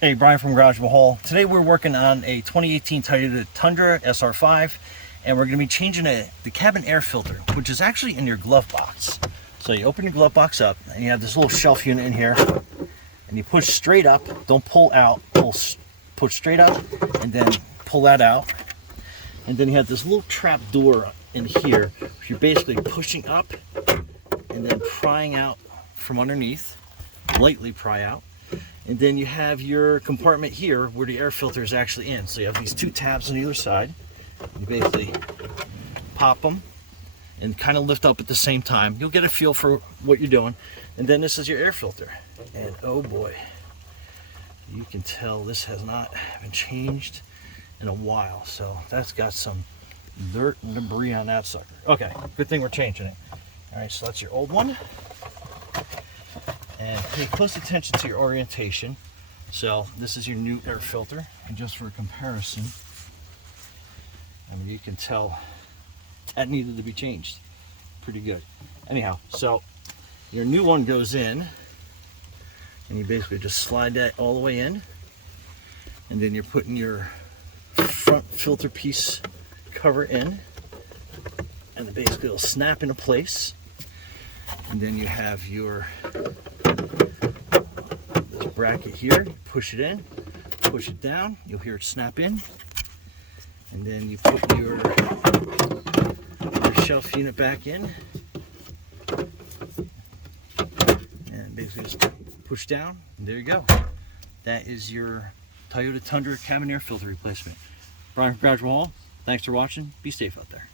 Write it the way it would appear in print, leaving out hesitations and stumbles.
Hey, Brian from Garage Hall. Today we're working on a 2018 Toyota Tundra SR5, and we're going to be changing the cabin air filter, which is actually in your glove box. So you open your glove box up, and you have this little shelf unit in here, and you push straight up. Don't pull out. Push straight up, and then pull that out. And then you have this little trap door in here, which you're basically pushing up and then prying out from underneath, lightly pry out. And then you have your compartment here where the air filter is actually in. So you have these two tabs on either side. You basically pop them and kind of lift up at the same time. You'll get a feel for what you're doing. And then this is your air filter. And oh boy, you can tell this has not been changed in a while. So that's got some dirt and debris on that sucker. Okay, good thing we're changing it. All right, so that's your old one. And pay close attention to your orientation. So this is your new air filter, and just for comparison, I mean, you can tell that needed to be changed. Pretty good. Anyhow, so your new one goes in, and you basically just slide that all the way in, and then you're putting your front filter piece cover in, and then basically it'll snap into place. And then you have your this bracket here. You push it in, push it down. You'll hear it snap in, and then you put your shelf unit back in, and basically just push down. And there you go. That is your Toyota Tundra cabin air filter replacement. Brian from Garage Hall. Thanks for watching. Be safe out there.